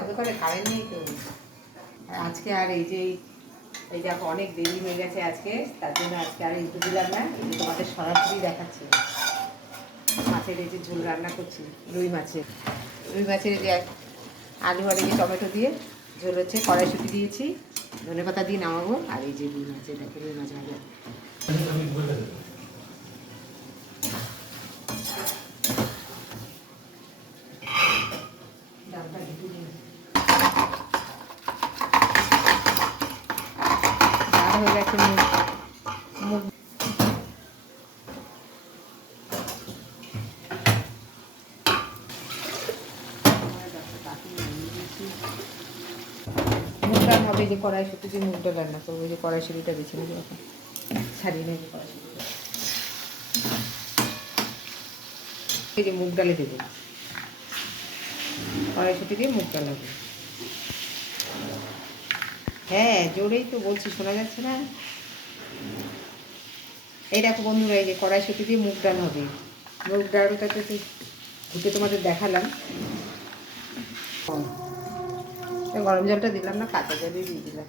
অন্ধকারে কারেন্ট নেই তো। আর আজকে আর এই যে অনেক দেরি হয়ে গেছে আজকে, তার জন্য আজকে আর ইউটিউব দিলাম না। এই যে তোমাদের সরাসরি দেখাচ্ছি মাছের এই যে ঝোল রান্না করছি, রুই মাছের এই যে আলু আর এই যে টমেটো দিয়ে ঝোল হচ্ছে, কড়াইশুঁটি দিয়েছি, ধনেপাতা দিয়ে নামাবো। আর এই যে রুই মাছের, দেখো রুই মাছ ভাজা। হয়ে গেছে মুখ মুগ ডাল হবে, যে কড়াইশুঁটি দিয়ে মুগ ডাল রান্না করবো। যে কড়াইশুঁটিটা বেছে নেবো, এখন ছাড়িয়ে নেবো কড়াইশুঁটিটা। এই যে মুগ ডালে দেবো, কড়াইশুঁটি দিয়ে মুগ ডাল হবে। হ্যাঁ, জোরেই তো বলছি, শোনা যাচ্ছে না? এই দেখো বন্ধুরা, এই যে কড়াইশুঁটি দিয়ে মুগ ডাল হবে। মুগ ডালটা তো ঘুটে তোমাদের দেখালাম। গরম জলটা দিলাম না, কাঁচা জলই দিয়ে দিলাম।